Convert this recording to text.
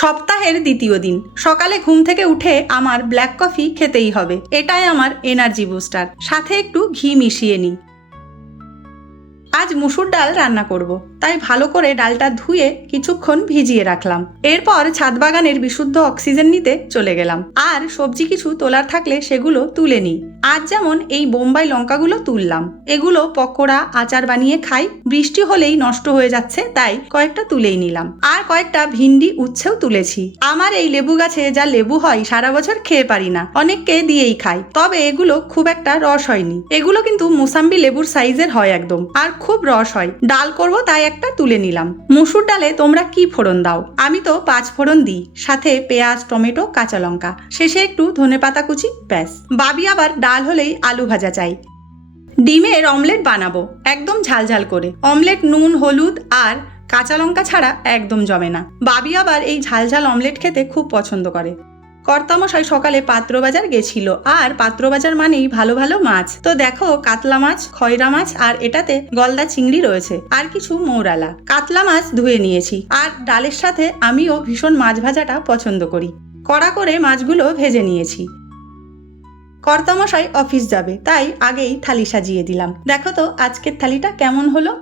সপ্তাহের দ্বিতীয় দিন সকালে ঘুম থেকে উঠে আমার ব্ল্যাক কফি খেতেই হবে। এটাই আমার এনার্জি বুস্টার। সাথে একটু ঘি মিশিয়ে নিই। আজ মুসুর ডাল রান্না করব, তাই ভালো করে ডালটা ধুয়ে কিছুক্ষণ ভিজিয়ে রাখলাম। এরপর ছাদ বাগানের বিশুদ্ধ অক্সিজেন নিতে চলে গেলাম। আর সবজি কিছু তোলার থাকলে সেগুলো তুলে নিই। আজ যেমন এই বোম্বাই লঙ্কাগুলো তুললাম। এগুলো পকোড়া আচার বানিয়ে খাই। বৃষ্টি হলেই নষ্ট হয়ে যাচ্ছে, তাই কয়েকটা তুলেই নিলাম। আর কয়েকটা ভিন্ডি উচ্ছেও তুলেছি। আমার এই লেবু গাছে যা লেবু হয় সারা বছর খেয়ে পারি না, অনেককে দিয়েই খাই। তবে এগুলো খুব একটা রস হয়নি। এগুলো কিন্তু মুসাম্বি লেবুর সাইজের হয় একদম, আর খুব রস হয়। ডাল করব তাই একটা তুলে নিলাম। মুসুর ডালে তোমরা কি ফোড়ন দাও? আমি তো 5 ফোড়ন দিই, সাথে পেঁয়াজ, টমেটো, কাঁচা লঙ্কা, শেষে একটু ধনেপাতা কুচি, ব্যাস। বাবি আবার ডাল হলেই আলু ভাজা চাই। ডিমের অমলেট বানাবো একদম ঝালঝাল করে। অমলেট নুন, হলুদ আর কাঁচা লঙ্কা ছাড়া একদম জমে না। বাবি আবার এই ঝালঝাল অমলেট খেতে খুব পছন্দ করে। কর্তামশাই সকালে পাত্রবাজার গেছিল, আর পাত্রবাজার মানেই ভালো ভালো মাছ। তো দেখো, কাতলা মাছ, খয়রা মাছ, আর এটাতে গলদা চিংড়ি রয়েছে, আর কিছু মৌরালা। কাতলা মাছ ধুয়ে নিয়েছি। আর ডালের সাথে আমিও ভীষণ মাছ ভাজাটা পছন্দ করি। কড়া করে মাছগুলো ভেজে নিয়েছি। কর্তামশাই অফিস যাবে, তাই আগেই থালি সাজিয়ে দিলাম। দেখো তো আজকের থালিটা কেমন হলো।